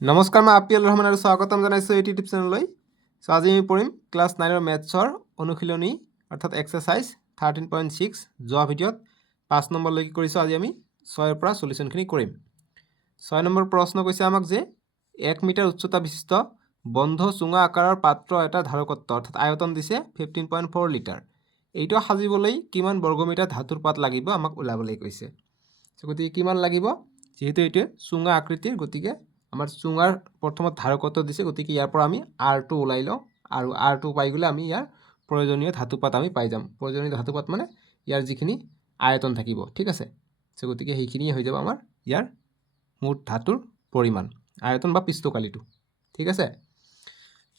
নমস্কাৰ, মই আপিয়াল ৰহমান আৰু স্বাগতম জনাইছোঁ এই ইউটিউব চেনেললৈ। আজি আমি পঢ়িম ক্লাছ 9ৰ মেথছৰ অনুশীলনী অৰ্থাৎ এক্সাৰচাইজ 13.6। যোৱা ভিডিঅ'ত 5 নম্বৰলৈকে কৰিছোঁ। আজি আমি 6ৰ পৰা সলিউশ্যনখিনি কৰিম। 6 নম্বৰ প্ৰশ্ন কৈছে আমাক যে 1 মিটাৰ উচ্চতা বিশিষ্ট বন্ধ চুঙা আকাৰৰ পাত্ৰ এটা ধাৰকত্ব অৰ্থাৎ আয়তন দিছে 15.4 লিটাৰ। এইটো সাজিবলৈ কিমান বৰ্গমিটাৰ ধাতুৰ পাত লাগিব আমাক ওলাবলৈ কৈছে। গতিকে কিমান লাগিব, যিহেতু এইটোৱে চুঙা আকৃতিৰ, গতিকে আমাৰ চুঙাৰ প্ৰথমত ধাৰকত্ব দিছে, গতিকে ইয়াৰ পৰা আমি R2 ওলাই লওঁ আৰু R2 পাই গ'লে আমি ইয়াৰ প্ৰয়োজনীয় ধাতুপাত আমি পাই যাম। প্ৰয়োজনীয় ধাতুপাত মানে ইয়াৰ যিখিনি আয়তন থাকিব, ঠিক আছে। গতিকে সেইখিনিয়ে হৈ যাব আমাৰ ইয়াৰ মুঠ ধাতুৰ পৰিমাণ, আয়তন বা পিষ্টকালিটো, ঠিক আছে।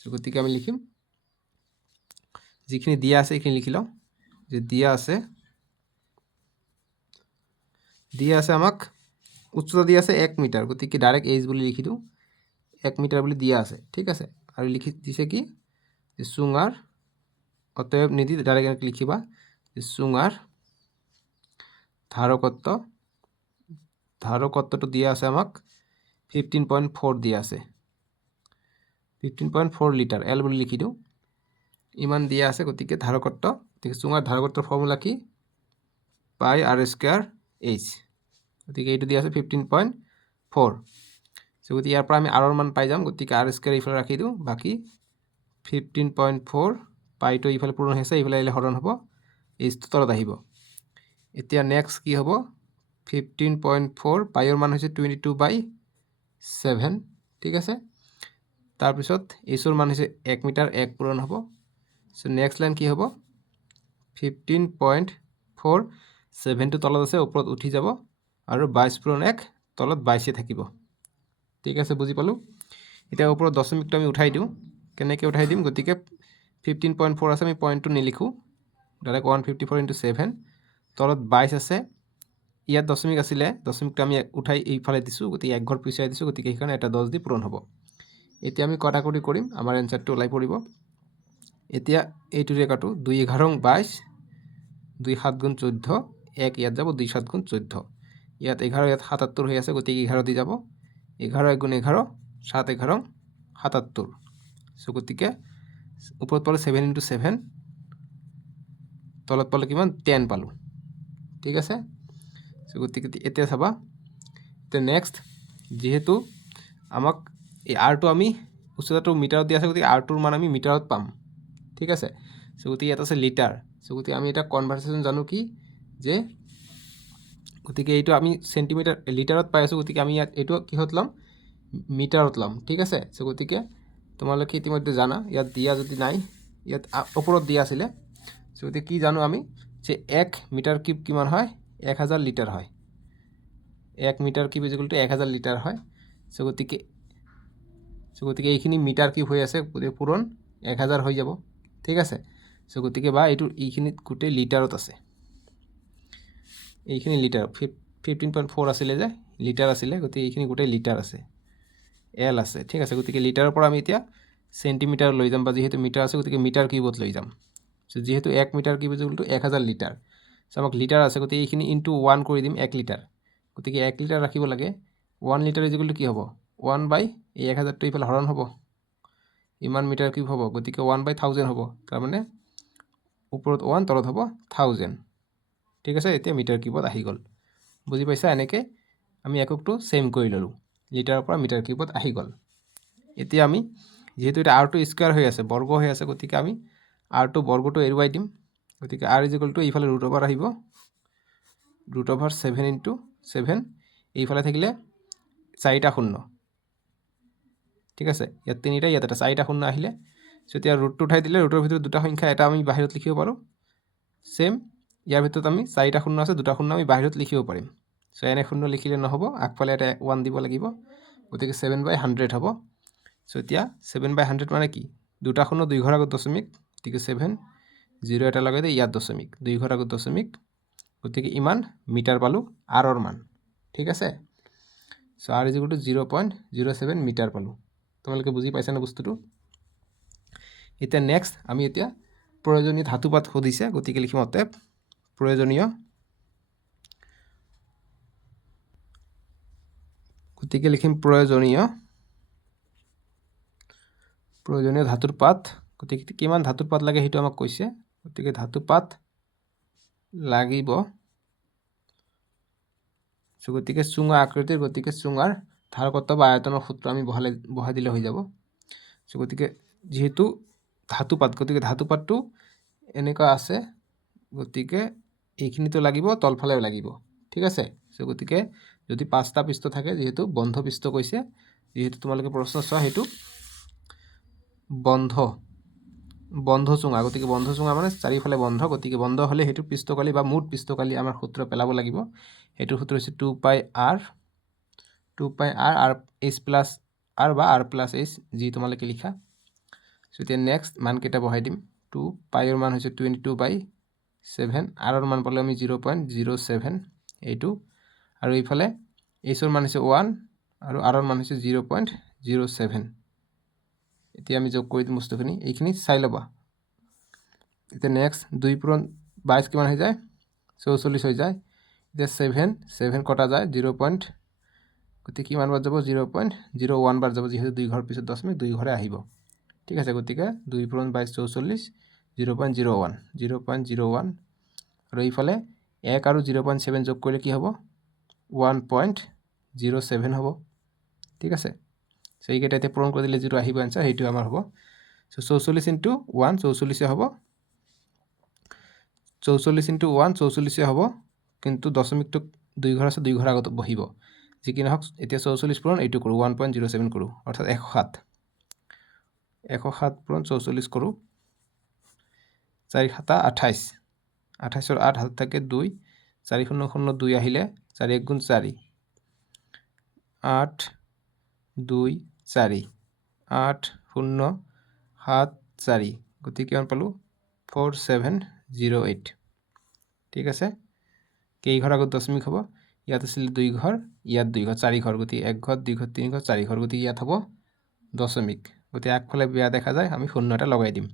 গতিকে আমি লিখিম, যিখিনি দিয়া আছে এইখিনি লিখি লওঁ যে দিয়া আছে আমাক উচ্চতা দিয়া আছে 1 মিটাৰ, গতিকে ডাইৰেক্ট এইচ বুলি লিখি দিওঁ, 1 মিটাৰ বুলি দিয়া আছে, ঠিক আছে। আৰু লিখি দিছে কি যে চুঙাৰ, অতএব নিদি ডাইৰেক্ট লিখিবা যে চুঙাৰ ধাৰকত্বটো দিয়া আছে আমাক 15.4 দিয়া আছে, 15.4 লিটাৰ, এল বুলি লিখি দিওঁ, ইমান দিয়া আছে। গতিকে ধাৰকত্ব, গতিকে চুঙাৰ ধাৰকত্বৰ ফৰ্মুলা কি, পাই R স্কোয়াৰ এইচ, গতিকে এইটো দিয়া আছে 15.4। গতিকে ইয়াৰ পৰা আমি আৰৰ মান পাই যাম, গতিকে R স্কোয়াৰ এইফালে ৰাখি দিওঁ, বাকী 15.4 পাইটো এইফালে পূৰণ হৈছে, এইফালে আহিলে হৰণ হ'ব, এইচটো তলত আহিব। এতিয়া নেক্সট কি হ'ব, 15.4 পাইৰ মান হৈছে 22/7, ঠিক আছে। তাৰপিছত এইচৰ মান হৈছে 1 মিটাৰ, 1 পূৰণ হ'ব। নেক্সট লাইন কি হ'ব, 15.4 7টো তলত আছে, ওপৰত উঠি যাব আৰু 22 পূৰণ 1 তলত 22 থাকিব, ঠিক আছে, বুজি পালোঁ। এতিয়া ওপৰত দশমিকটো আমি উঠাই দিওঁ, কেনেকৈ উঠাই দিম, গতিকে 15.4 আছে, আমি পইণ্টটো নিলিখোঁ, ডাইৰেক্ট 154 × 7, তলত 22 আছে, ইয়াত দশমিক আছিলে, দশমিকটো আমি উঠাই এইফালে দিছোঁ, গতিকে এক ঘৰ পিছুৱাই দিছোঁ, গতিকে সেইকাৰণে এটা 10 দি পূৰণ হ'ব। এতিয়া আমি কটাকটি কৰিম, আমাৰ এনচাৰটো ওলাই পৰিব। এতিয়া এইটো ৰেখাটো 2 11 22, 2 7 গুণ 14, 1 ইয়াত যাব, 2 7 গুণ 14, ইয়াত 11, ইয়াত 77 হৈ আছে, গতিকে 11 দি যাব, 11 1 গুণ 11, 7 11 77। গতিকে ওপৰত পালোঁ 7 × 7, তলত পালোঁ কিমান, 10 পালোঁ, ঠিক আছে। গতিকে এতিয়া চাবা, এতিয়া নেক্সট, যিহেতু আমাক এই আৰটো আমি উচ্চতাটো মিটাৰত দিয়া আছে, গতিকে আৰটোৰ মান আমি মিটাৰত পাম, ঠিক আছে। গতিকে ইয়াত আছে লিটাৰ, গতিকে আমি এটা কনভাৰ্চেশ্যন জানো কি, যে গতিকে এইটো আমি চেণ্টিমিটাৰ লিটাৰত পাই আছোঁ, গতিকে আমি ইয়াত এইটো কিহত ল'ম, মিটাৰত ল'ম, ঠিক আছে। গতিকে তোমালোকে ইতিমধ্যে জানা, ইয়াত দিয়া যদি নাই, ইয়াত ওপৰত দিয়া আছিলে, গতিকে কি জানো আমি, যে 1 মিটাৰ কিউব কিমান হয়, 1000 লিটাৰ হয়, 1 মিটাৰ কিউব = 1000 লিটাৰ হয়। গতিকে এইখিনি মিটাৰ কিউব হৈ আছে, পূৰণ 1000 হৈ যাব, ঠিক আছে। গতিকে বা এইখিনিত গোটেই লিটাৰত আছে, এইখিনি লিটাৰ 15.4 আছিলে যে লিটাৰ আছিলে, গতিকে এইখিনি গোটেই লিটাৰ আছে, এল আছে, ঠিক আছে। গতিকে লিটাৰৰ পৰা আমি এতিয়া চেণ্টিমিটাৰ লৈ যাম, বা যিহেতু মিটাৰ আছে, গতিকে মিটাৰ কিউবত লৈ যাম। যিহেতু 1 মিটাৰ কিউব = 1000 লিটাৰ, আমাক লিটাৰ আছে, গতিকে এইখিনি ইনটু 1 কৰি দিম, 1 লিটাৰ, গতিকে 1 লিটাৰ ৰাখিব লাগে। 1 লিটাৰ = কি হ'ব, 1/1000টো এইফালে হৰণ হ'ব, ইমান মিটাৰ কিউব হ'ব, গতিকে 1/1000 হ'ব, তাৰমানে ওপৰত 1 তলত হ'ব 1000, ঠিক আছে। এতিয়া মিটাৰ কিউবত আহি গ'ল, বুজি পাইছা। এনেকৈ আমি এককটো ছেম কৰি ল'লোঁ, লিটাৰৰ পৰা মিটাৰ কিউবত আহি গ'ল। এতিয়া আমি যিহেতু এটা আৰটো স্কোৱাৰ হৈ আছে, বৰ্গ হৈ আছে, গতিকে আমি আৰটো বৰ্গটো এৰুৱাই দিম, গতিকে R = এইফালে √over আহিব, √7 × 7, এইফালে থাকিলে 4টা শূন্য, ঠিক আছে, ইয়াত 3টা, ইয়াত এটা, 4টা শূন্য আহিলে। এতিয়া ৰুটটো উঠাই দিলে, ৰুটৰ ভিতৰত 2টা সংখ্যা, এটা আমি বাহিৰত লিখিব পাৰোঁ, ছেম ইয়াৰ ভিতৰত আমি 4টা শূন্য আছে, 2টা শূন্য আমি বাহিৰত লিখিব পাৰিম। এনে শূন্য লিখিলে নহ'ব, আগফালে এটা 1 দিব লাগিব, গতিকে 7/100 হ'ব। এতিয়া 7/100 মানে কি, 2টা শূন্য 2 ঘৰ আগত দশমিক, গতিকে 7, 0 এটা লগাই দিয়ে, ইয়াত দশমিক, 2 ঘৰ আগত দশমিক, গতিকে ইমান মিটাৰ পালোঁ আৰৰ মান, ঠিক আছে। R = 0.07 মিটাৰ পালোঁ। তোমালোকে বুজি পাইছানে বস্তুটো। এতিয়া নেক্সট আমি এতিয়া প্ৰয়োজনীয় ধাতুপাত সুধিছে, গতিকে লিখিম অতএব প্ৰয়োজনীয়, গতিকে লিখিম প্ৰয়োজনীয় প্ৰয়োজনীয় ধাতুৰ পাত গতিকে কিমান ধাতুৰ পাত লাগে সেইটো আমাক কৈছে গতিকে ধাতু পাত লাগিব সো গতিকে চুঙা আকৃতিৰ গতিকে চুঙাৰ ধাৰকত্ব বা আয়তনৰ সূত্র আমি বহাই দিলে হৈ যাব সো গতিকে যেহেতু ধাতু পাত গতিকে ধাতু পাতটো এনেকুৱা আছে গতিকে এইখিনিতো লাগিব তলফালেও লাগিব ঠিক আছে সো গতিকে যদি পাঁচটা পৃষ্ঠ থাকে যেহেতু বন্ধ পৃষ্ঠ কৈছে যেহেতু তোমালোকে প্ৰশ্ন চোৱা হেতু বন্ধ চুঙা গতিকে বন্ধ চুঙা মানে চাৰিফালে বন্ধ গতিকে বন্ধ হলে হেতু পৃষ্ঠকালি বা মুঠ পৃষ্ঠকালি আমাৰ সূত্ৰ পেলাব লাগিব হেতু সূত্ৰ হৈছে 2πr r h plus r বা r plus h যি তোমালোকে লিখা সো এতিয়া নেক্সট মান কেটা বহাই দিম 2π এর মান হৈছে 22/7 r এর মান পালে আমি 0.07 এইটো আৰু এইফালে h এৰ মান হৈছে 1 আৰু r এৰ মান হৈছে 0.07 এতিয়া আমি যোগ কৰি দিম বস্তুখিনি এইখিনি চাই লবা এতিয়া নেক্সট 2 পূৰণ 22 কিমান হৈ যায় 44 হৈ যায় এতিয়া 7 কটা যায় 0. গতিকে কিমান বাৰ যাব 0.01 বাৰ যাব যেহেতু 2 ঘৰ পিছত দশমিক 2 ঘৰে আহিব ঠিক আছে গতিকে 2 পূৰণ 22 44 0.01 আৰু এইফালে 1 আৰু 0.7 যোগ কৰিলে কি হ'ব 1.07 হ'ব ঠিক আছে সো এইকেইটা এতিয়া পূৰণ কৰি দিলে যেটো আহিব আনসাৰ হেতু আমাৰ হ'ব সো 44 * 1 44 হ'ব 44 * 1 44 হ'ব কিন্তু দশমিকটো 2 ঘৰ আছে 2 ঘৰ আগত বহিব যি কি নহওক এতিয়া 44 পূৰণ এইটো কৰো 1.07 কৰো অৰ্থাৎ 107 পূৰণ 44 কৰো 4 7 28 28 ৰ 8 হাত থাকে 2 4 0 0 2 আহিলে 4 1 গুণ 4 8 2 4 8 0 7 4 গতিকে কিমান পালো 4708 ঠিক আছে কেই ঘৰ আগত দশমিক হ'ব ইয়াত আছিল 2 ঘৰ ইয়াত 2 ঘৰ 4 ঘৰ গতি 1 ঘৰ 2 ঘৰ 3 ঘৰ 4 ঘৰ গতি ইয়াত হ'ব দশমিক গতি আগফালে বেয়া দেখা যায় আমি শূন্য এটা লগাই দিম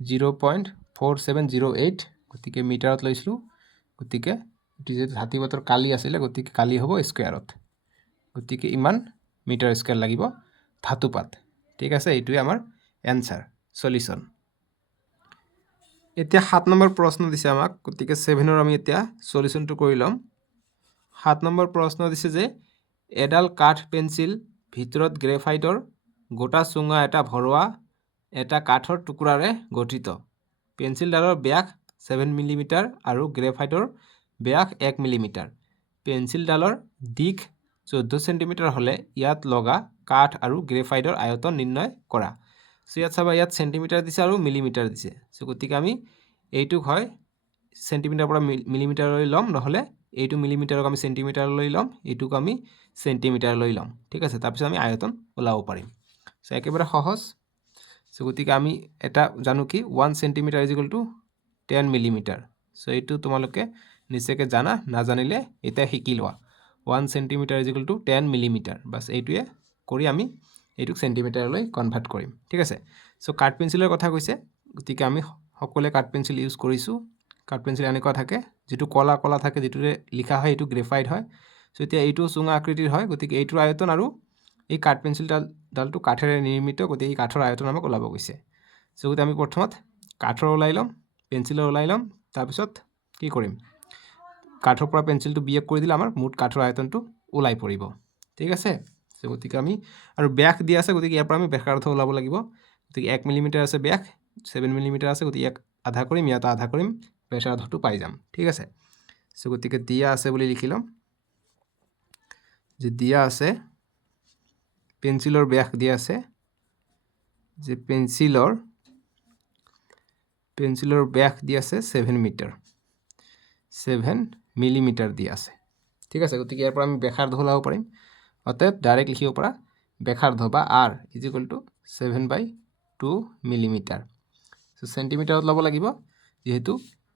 0.4708 গতিকে মিটাৰত লৈছিলো গতিকে যেহেতু ধাতু পাতৰ কালি আছিল গতিকে কালি হ'ব স্কয়াৰত গতিকে ইমান মিটাৰ স্কয়াৰ লাগিব ধাতু পাত ঠিক আছে এইটোই আমাৰ এনসাৰ সলিউশন এতিয়া 7 নম্বৰ প্ৰশ্ন দিছে আমাক গতিকে 7 ৰ আমি এতিয়া সলিউশনটো কৰি লম 7 নম্বৰ প্ৰশ্ন দিছে যে এডাল কাঠ পেন্সিল ভিতৰত গ্ৰেফাইটৰ গোটা চুঙা এটা ভৰোৱা এটা কাঠৰ টুকুৰাৰে গঠিত পেন্সিলডালৰ ব্যাস 7 মিমি আৰু গ্ৰেফাইটৰ ব্যাস 1 মিমি পেন্সিলডালৰ দিক 14 সেন্টিমিটাৰ হলে ইয়াত লগা কাঠ আৰু গ্ৰেফাইটৰ আয়তন নিৰ্ণয় কৰা সো ইয়াত চাবা ইয়াত সেন্টিমিটাৰ দিছে আৰু মিলিমিটাৰ দিছে সো গতিকে আমি এইটো হয় সেন্টিমিটাৰ পৰা মিলিমিটাৰ লৈ লম নহলে এইটো মিলিমিটাৰক আমি সেন্টিমিটাৰ লৈ লম এইটোক আমি সেন্টিমিটাৰ লৈ লম ঠিক আছে তাৰ পিছত আমি আয়তন ওলাব পাৰিম সো একেবাৰে সহজ সো গতিকে আমি এটা জানো কি 1 সেন্টিমিটাৰ = 10 মিলিমিটাৰ সো এইটো তোমালোকে নিশ্চয়কৈ জানা না জানিলে এটা শিকি লোৱা 1 সেন্টিমিটাৰ = 10 মিলিমিটাৰ বাস এইটোৱে কৰি আমি এইটোক সেন্টিমিটাৰলৈ কনভাৰ্ট কৰিম ঠিক আছে সো কাঠ পেন্সিলৰ কথা কৈছে গতিকে আমি সকলে কাঠ পেন্সিল ইউজ কৰিছো কাঠ পেন্সিল এনেকুৱা থাকে যেটো কলা কলা থাকে যেটোৰে লিখা হয় এটো গ্ৰেফাইট হয় সো এতিয়া এইটো চুঙা আকৃতিৰ হয় গতিকে এইটোৰ আয়তন আৰু এই কাঠ পেন্সিল ডালটো কাঠেৰে নিৰ্মিত গতিকে এই কাঠৰ আয়তন আমাক ওলাব গৈছে সো গতি আমি প্ৰথমত কাঠৰ ওলাই লম পেন্সিলৰ ওলাই লম তাৰ পিছত কি কৰিম কাঠৰ পৰা পেন্সিলটো বিয়োগ কৰি দিলে আমাৰ মুঠ কাঠৰ আয়তনটো ওলাই পৰিব ঠিক আছে সো গতিকে আমি আৰু ব্যাস দিয়া আছে গতিকে ইয়াৰ পৰা আমি ব্যাসাৰ্ধ ওলাব লাগিব গতিকে 1 মিলিমিটাৰ আছে ব্যাস 7 মিলিমিটাৰ আছে গতিকে ইয়াক আধা কৰিম ইয়াত আধা কৰিম ব্যাসাৰ্ধটো পাই যাম ঠিক আছে সো গতিকে দিয়া আছে বুলি লিখি লম যে দিয়া আছে পেন্সিলৰ ব্যাস দিয়া আছে যে পেন্সিলৰ ব্যাস দিয়া আছে 7 মিলিমিটাৰ দিয়া আছে ঠিক আছে গতিকে ইয়াৰ পৰা আমি ব্যাসাৰ্ধ ওলাব পাৰিম অতএব ডাইৰেক্ট লিখিব পৰা ব্যাসাৰ্ধ বা r = 7/2 মিলিমিটাৰ সো সেন্টিমিটাৰত ল'ব লাগিব যেহেতু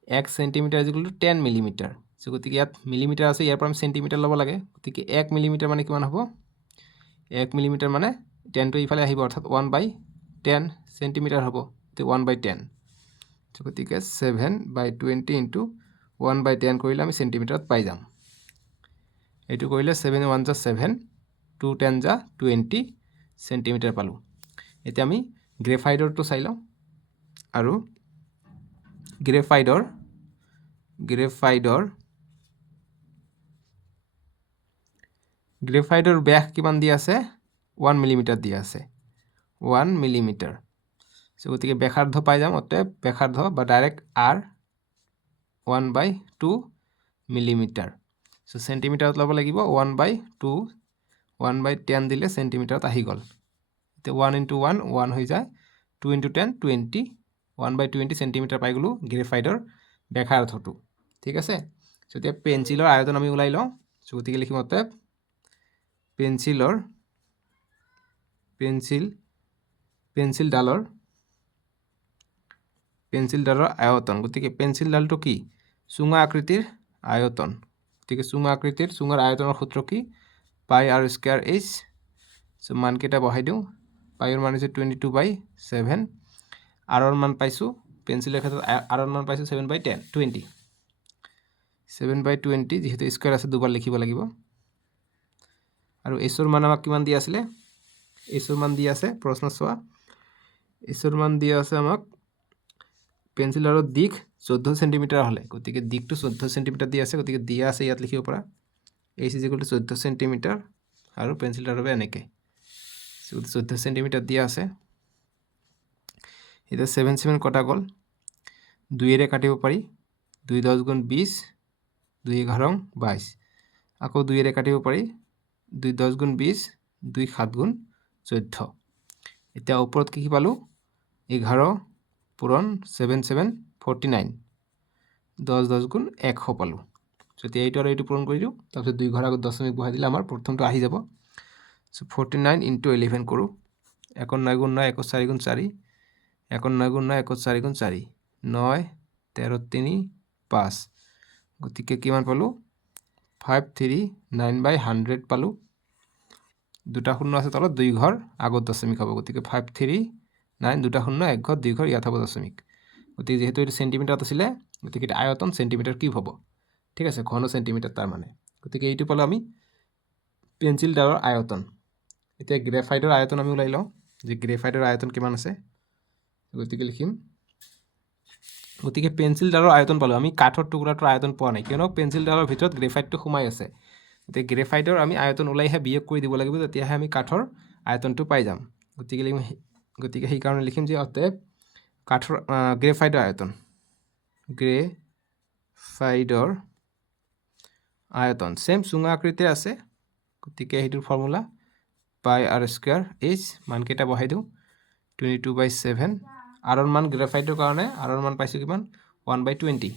1 সেন্টিমিটাৰ = 10 মিলিমিটাৰ সো গতিকে ইয়াত মিলিমিটাৰ আছে ইয়াৰ পৰা আমি সেন্টিমিটাৰ ল'ব লাগে গতিকে 1 মিলিমিটাৰ মানে কিমান হ'ব 1 মিলিমিটাৰ মানে 10 টো ইফালে আহিব অৰ্থাৎ 1/10 সেন্টিমিটাৰ হ'ব তে 1/10 সো গতিকে 7/20 * 1/10 কৰিলে আমি সেন্টিমিটাৰত পাই যাম এইটো কৰিলে 7 1 7 2 10 20 সেন্টিমিটাৰ পালো এতিয়া আমি গ্ৰেফাইডৰটো চাই লওঁ আৰু গ্ৰেফাইডৰ ব্যাস কিমান দিয়া আছে 1 মিলিমিটাৰ দিয়া আছে 1 মিলিমিটাৰ সো গতিকে ব্যাসাৰ্ধ পাই যাম অতএব ব্যাসাৰ্ধ বা ডাইৰেক্ট r 1/2 মিলিমিটাৰ সো সেন্টিমিটাৰত ল'ব লাগিব 1/2 1/10 দিলে সেন্টিমিটাৰত আহি গ'ল তে 1 * 1 1 হৈ যায় 2 * 10 20 1/20 সেন্টিমিটাৰ পাই গলো গ্ৰেফাইডৰ ব্যাসাৰ্ধটো ঠিক আছে সো এতিয়া পেন্সিলৰ আয়তন আমি উলাই লওঁ সো গতিকে লিখিম অতএব পেন্সিলডালৰ আয়তন গতিকে পেন্সিলডালটো কি চুঙা আকৃতিৰ আয়তন গতিকে চুঙা আকৃতিৰ চুঙাৰ আয়তনৰ সূত্র কি পাই r স্কয়ার h সো মান কেটা বহাই দিও পাই এর মান হৈছে 22/7 r এর মান পাইছো পেন্সিলের ক্ষেত্রে r এর মান পাইছো 7/10 20 7/20 যেহেতু স্কয়ার আছে দুবার লিখিব লাগিব আৰু h এৰ মান আমাক কিমান দিয়া আছিল h এৰ মান দিয়া আছে প্ৰশ্ন চোৱা h এৰ মান দিয়া আছে আমাক পেন্সিলৰ দিক 14 সেন্টিমিটাৰ হলে গতিকে দিকটো 14 সেন্টিমিটাৰ দিয়া আছে গতিকে দিয়া আছে ইয়াত লিখিব পৰা h = 14 সেন্টিমিটাৰ আৰু পেন্সিলটাৰ হবে এনেকে 14 সেন্টিমিটাৰ দিয়া আছে এটা 7 7 কটা গল 2 এৰে কাটিব পাৰি 2 10 * 20 2 11 22 আকৌ 2 এৰে কাটিব পাৰি 2 10 * 20 2 7 * 14 এতিয়া ওপৰত কি পালো 11 পূৰণ 7 7 49 10 10 * 100 পালো যদি এইটো আৰু এইটো পূৰণ কৰি দিও তাৰপিছত 2 ঘৰ আগত দশমিক বহাই দিলে আমাৰ প্ৰথমটো আহি যাব সো 49 * 11 কৰো 1 9 * 9 1 4 * 4 1 9 * 9 1 4 * 4 9 13 3 5 গতিকে কিমান পালো 539/100 পালো দুটা শূন্য আছে তলত 2 ঘৰ আগত দশমিক হ'ব গতিকে 539 দুটা শূন্য এক ঘৰ 2 ঘৰ ইয়াত হ'ব দশমিক গতিকে যেহেতু এটা সেন্টিমিটাৰত আছিল গতিকে এটা আয়তন সেন্টিমিটাৰ কিউব হ'ব ঠিক আছে ঘন সেন্টিমিটাৰ তাৰ মানে গতিকে এইটো পালো আমি পেন্সিলডালৰ আয়তন এতিয়া গ্ৰেফাইডৰ আয়তন আমি উলাই লওঁ যে গ্ৰেফাইডৰ আয়তন কিমান আছে গতিকে লিখিম গতিকে পেন্সিলডালৰ আয়তন পালো আমি কাঠৰ টুকুৰাটোৰ আয়তন পোৱা নাই কিয়নো পেন্সিলডালৰ ভিতৰত গ্ৰেফাইটটো সোমাই আছে গতিকে গ্ৰেফাইডৰ আমি আয়তন উলাইহে বিয়োগ কৰি দিব লাগিব তেতিয়াহে আমি কাঠৰ আয়তনটো পাই যাম গতিকে সেই কাৰণে লিখিম যে অতএব কাঠৰ গ্ৰেফাইডৰ আয়তন সেম চুঙা আকৃতিৰ আছে গতিকে হেইটোৰ ফৰ্মুলা পাই r স্কয়ার h মান কেটা বহাই দিও 22/7 r এর মান গ্ৰেফাইটৰ কাৰণে r এৰ মান পাইছো কিমান 1/20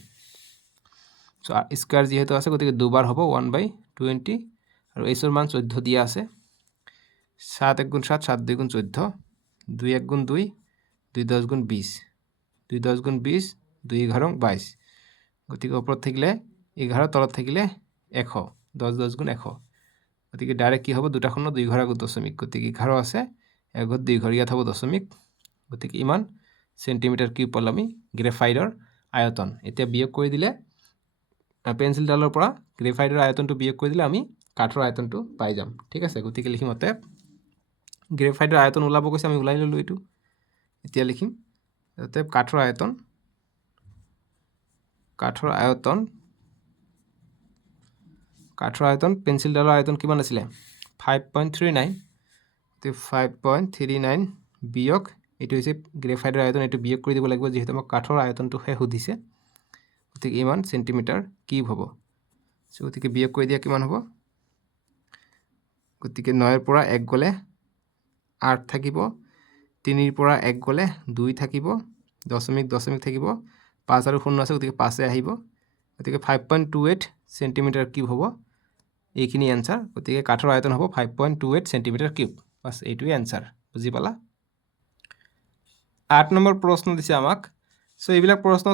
সো স্কয়াৰ যেহেতু আছে গতিকে দুবাৰ হ'ব 1/20 আৰু h এর মান 14 দিয়া আছে 7 1 * 7 7 2 * 14 2 1 * 2 2 10 * 20 2 10 * 20 2 11 22 গতিকে ওপৰত থাকিলে 11 তলত থাকিলে 100 10 10 * 100 গতিকে ডাইৰেক্ট কি হ'ব দুটা শূন্য 2 ঘৰ আগত দশমিক গতিকে 11 আছে 1 ঘৰ 2 ঘৰ ইয়াত হ'ব দশমিক গতিকে ইমান সেন্টিমিটাৰ কিউব পালো আমি গ্ৰেফাইডৰ আয়তন এতিয়া বিয়োগ কৰি দিলে পেন্সিলডালৰ পৰা গ্ৰেফাইডৰ আয়তনটো বিয়োগ কৰি দিলে আমি কাঠৰ আয়তনটো পাই যাম ঠিক আছে গতিকে লিখিম অতএব গ্ৰেফাইডৰ আয়তন ওলাব কৈছে আমি উলাই ললো এটো এতিয়া লিখিম অতএব কাঠৰ আয়তন পেন্সিলডালৰ আয়তন কিমান আছিল 5.39 তে 5.39 বিয়োগ এটো হৈছে গ্ৰেফাইডৰ আয়তন এটো বিয়োগ কৰি দিব লাগিব যেহেতু আমাক কাঠৰ আয়তনটো হে সুধিছে গতিকে ইমান সেন্টিমিটাৰ কিউব হ'ব সো গতিকে বিয়োগ কৰি দিয়া কিমান হ'ব গতিকে 9 এৰ পৰা 1 গলে 8 থাকিব 3 এৰ পৰা 1 গলে 2 থাকিব দশমিক থাকিব 5 আৰু 0 আছে গতিকে 5 এ আহিব গতিকে 5.28 সেন্টিমিটাৰ কিউব হ'ব এইখিনি आंसर গতিকে কাঠৰ আয়তন হ'ব 5.28 সেন্টিমিটাৰ কিউব বাস এইটোই आंसर বুজি পালা 8 নম্বৰ প্ৰশ্ন দিছে আমাক সো এইবিলাক প্ৰশ্ন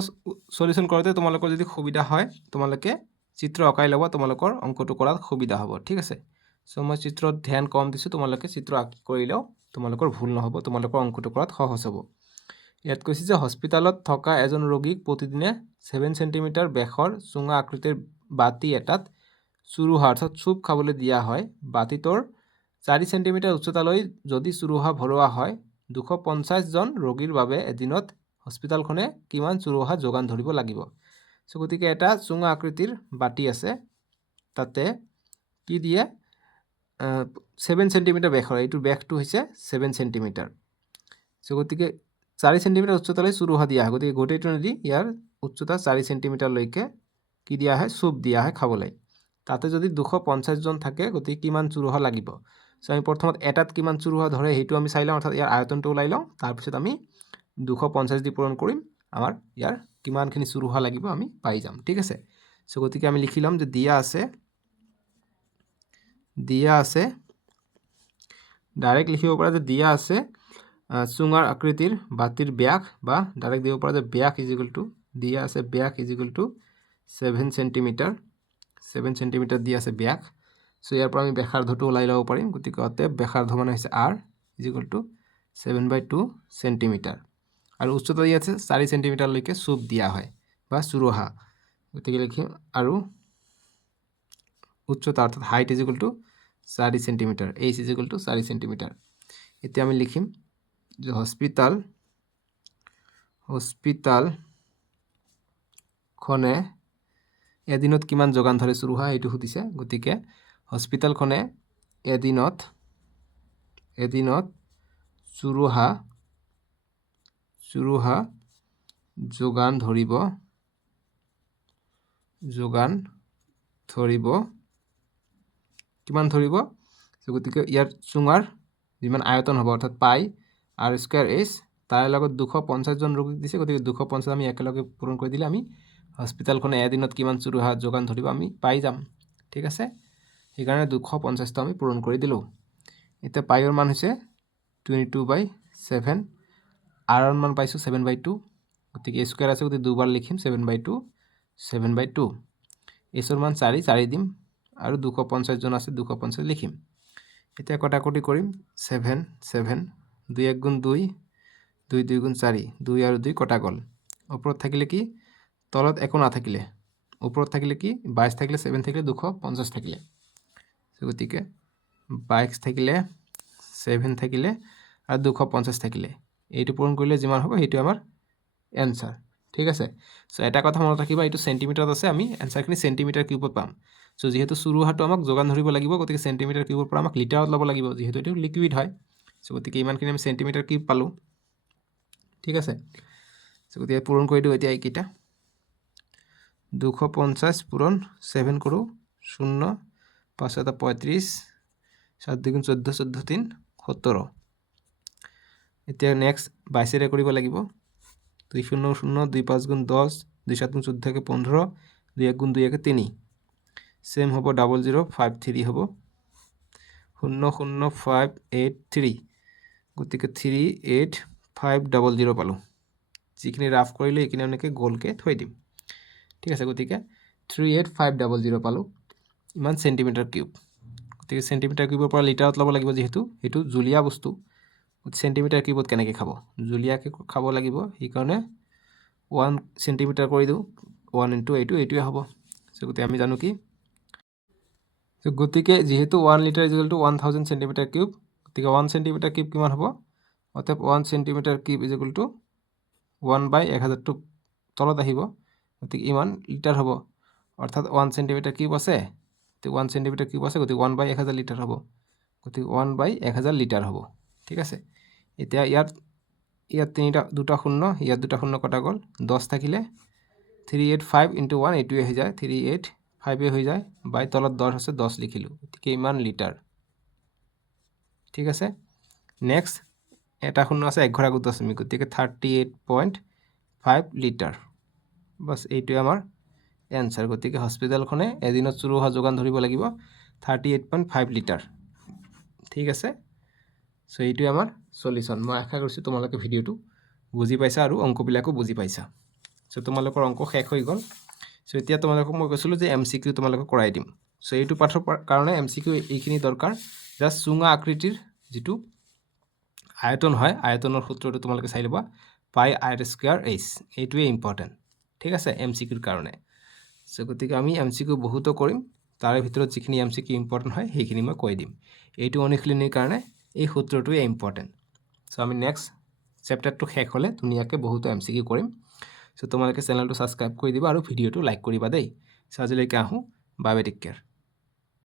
সলিউশন কৰোতে তোমালোকৰ যদি সুবিধা হয় তোমালোকে চিত্ৰ আঁকাই লবা তোমালোকৰ অংকটো কৰাত সুবিধা হ'ব ঠিক আছে সো মই চিত্ৰত ধ্যান কম দিছো তোমালোকে চিত্ৰ আঁকি কৰিলেও তোমালোকৰ ভুল নহব তোমালোকৰ অংকটো কৰাত সহজ হ'ব ইয়াত কৈছে যে হস্পিটালত থকা এজন ৰোগীক প্ৰতিদিনে 7 সেন্টিমিটাৰ ব্যাসৰ চুঙা আকৃতিৰ বাতি এটাত চুৰুহা অৰ্থাৎ চুপ খাবলৈ দিয়া হয় বাতিটোৰ 4 সেন্টিমিটাৰ উচ্চতালৈ যদি চুৰুহা ভৰোৱা হয় 250 জন ৰোগীৰ বাবে এদিনত হস্পিটেলখনে কিমান চুৰুহা যোগান ধৰিব লাগিব সো গতিকে এটা চুঙা আকৃতিৰ বাটি আছে তাতে কি দিয়ে 7 সেন্টিমিটাৰ ব্যাস হয় এইটো ব্যাসটো হৈছে 7 সেন্টিমিটাৰ সো গতিকে 4 সেন্টিমিটাৰ উচ্চতালৈ চুৰুহা দিয়া হয় গতিকে গোটেইটো নদী ইয়াৰ উচ্চতা 4 সেন্টিমিটাৰ লৈকে কি দিয়া হয় সুপ দিয়া হয় খাবলৈ তাতে যদি 250 জন থাকে গতিকে কিমান চুৰুহা লাগিব সো আমি প্ৰথমত এটাত কিমান চুৰুহা ধৰে হেইটো আমি চাই লওঁ অৰ্থাৎ ইয়াৰ আয়তনটো ওলাই লওঁ তাৰ পিছত আমি 250 দি পূৰণ কৰিম আমাৰ ইয়াৰ কিমানখিনি চুৰুহা লাগিব আমি পাই যাম ঠিক আছে সো গতিকে আমি লিখি লম যে দিয়া আছে ডাইৰেক্ট লিখিব পৰা যে দিয়া আছে চুঙাৰ আকৃতিৰ বাতিৰ ব্যাস বা ডাইৰেক্ট দিব পৰা যে ব্যাস দিয়া আছে ব্যাস 7 সেন্টিমিটাৰ 7 সেন্টিমিটাৰ দিয়া আছে ব্যাস সো ইয়াৰ পৰা আমি ব্যাসাৰ্ধটো ওলাই ল'ব পাৰিম গতিকে অতএব ব্যাসাৰ্ধ মানে হৈছে r 7/2 সেন্টিমিটাৰ আৰু উচ্চতা দিয়া আছে 4 সেন্টিমিটাৰ লৈকে সুপ দিয়া হয় বা চুৰুহা গতিকে লিখিম আৰু উচ্চতা অৰ্থাৎ হাইট 4 সেন্টিমিটাৰ h 4 সেন্টিমিটাৰ এতিয়া আমি লিখিম যে হস্পিটাল খনে এদিনত কিমান যোগান ধৰে চুৰুহা এইটো সুধিছে গতিকে হস্পিটালখনে এদিনত চুৰুহা যোগান ধৰিব কিমান ধৰিব সো গতিকে ইয়াৰ চুঙাৰ যিমান আয়তন হ'ব অৰ্থাৎ পাই r স্কয়াৰ h তাৰ লগত 250 জন ৰোগীক দিছে গতিকে 250 আমি একেলগে পূৰণ কৰি দিলে আমি হস্পিটালখনে এদিনত কিমান চুৰুহা যোগান ধৰিব আমি পাই যাম ঠিক আছে সেইকাৰণে 250 টো আমি পূৰণ কৰি দিলো এতিয়া পাইৰ মান হৈছে 22/7 r ৰ মান পাইছো 7/2 গতিকে স্কয়াৰ আছে গতিকে দুবাৰ লিখিম 7/2 h ৰ মান 4 দিম আৰু 250 জন আছে 250 লিখিম এতিয়া কটাকটি কৰিম 7 2 1 গুণ 2 2 2 গুণ 4 2 আৰু 2 কটা গল ওপৰত থাকিলে কি তলত একো না থাকিলে ওপৰত থাকিলে কি 22 থাকিলে 7 থাকিলে 250 থাকিলে গতিকে 22 থাকিলে 7 থাকিলে আৰু 250 থাকিলে এইটো পূৰণ কৰিলে যিমান হ'ব সেইটো আমাৰ এনসাৰ ঠিক আছে সো এটা কথা মনত ৰাখিবা এইটো সেন্টিমিটাৰত আছে আমি এনসাৰখিনি সেন্টিমিটাৰ কিউবত পাম সো যেহেতু চুৰুহাটো আমাক যোগান ধৰিব লাগিব গতিকে সেন্টিমিটাৰ কিউবৰ পৰা আমাক লিটাৰত ল'ব লাগিব যেহেতু এটো লিকুইড হয় সো গতিকে ইমানখিনি আমি সেন্টিমিটাৰ কিউব পালো ঠিক আছে সো গতিকে পূৰণ কৰি দিও এতিয়া এইকিটা 250 পূৰণ 7 কৰো 0 5 7 35 7 2 14 14 3 17 এতিয়া নেক্সট 22 ৰে কৰিব লাগিব 2 0 0 2 5 গুণ 10 2 7 গুণ 14 কে 15 2 1 গুণ 2 কে 3 সেম হ'ব 0053 হ'ব 00583 গতিকে 38500 পালো যিখিনি ৰাফ কৰিলে এইখিনি এনেকৈ গোলকে থৈ দিম ঠিক আছে গতিকে 38500 পালো ইমান সেন্টিমিটাৰ কিউব গতিকে সেন্টিমিটাৰ কিউবৰ পৰা লিটাৰত ল'ব লাগিব যেহেতু এটো জুলিয়া বস্তু সেন্টিমিটাৰ কিউবত কেনেকৈ খাব জুলিয়াকে খাব লাগিব এই কাৰণে 1 সেন্টিমিটাৰ কৰি দিও 1 * এইটোৱে হ'ব সো গতিকে আমি জানো কি সো গতিকে যেহেতু 1 লিটাৰ 1000 সেন্টিমিটাৰ কিউব গতিকে 1 সেন্টিমিটাৰ কিউব কিমান হ'ব অতএব 1 সেন্টিমিটাৰ কিউব 1/1000 টো তলত আহিব গতিকে ইমান লিটাৰ হ'ব অৰ্থাৎ 1 সেন্টিমিটাৰ কিউব আছে তে 1 সেন্টিমিটাৰ কিউব আছে গতিকে 1/1000 লিটাৰ হ'ব গতিকে 1/1000 লিটাৰ হ'ব ঠিক আছে এতিয়া ইয়াত দুটা শূন্য ইয়াত দুটা শূন্য কটা গল 10 থাকিলে 385 * 1 এইটোৱে হৈ যায় 385 হৈ যায় বাই তলত 10 আছে 10 লিখিলো গতিকে ইমান লিটাৰ ঠিক আছে নেক্সট এটা শূন্য আছে 1 ঘৰ আগত দশমিক গতিকে 38.5 লিটাৰ বাস এইটোৱে আমাৰ এনসাৰ গতিকে হস্পিটালখনে এদিনত চুৰুহা যোগান ধৰিব লাগিব 38.5 লিটাৰ ঠিক আছে সো এইটোৱে আমাৰ সলিউশন মই আশা কৰিছো তোমালোকে ভিডিওটো বুজি পাইছা আৰু অংকবিলাকো বুজি পাইছা সো তোমালোকৰ অংক শেষ হৈ গল সো এতিয়া তোমালোকক মই কৈছিলো যে এমসিকিউ তোমালোকক কৰাই দিম সো এইটো পাঠৰ কাৰণে এমসিকিউ এইখিনি দৰকাৰ জাস্ট চুঙা আকৃতিৰ যেটো আয়তন হয় আয়তনৰ সূত্ৰটো তোমালোকে চাই লবা পাই r স্কয়াৰ h এইটোৱে ইম্পৰ্টেন্ট ঠিক আছে এমসিকিউৰ কাৰণে সো গতিকে আমি এমসিকিউ বহুতো কৰিম তাৰে ভিতৰত যিখিনি এমসিকিউ ইম্পৰ্টেন্ট হয় সেইখিনি মই কৈ দিম এইটো অনুশীলনীৰ কাৰণে এই সূত্ৰটোৱে ইম্পৰ্টেন্ট সো চ' আমি নেক্সট চেপ্টাৰটো শেষ হ'লে ধুনীয়াকৈ বহুতো MCQ কৰিম চ' তোমালোকে চেনেলটো ছাবস্ক্ৰাইব কৰি দিবা আৰু ভিডিঅ'টো লাইক কৰিবা দেই চ' আজিলৈকে আহোঁ বাই বাই টেক কেয়াৰ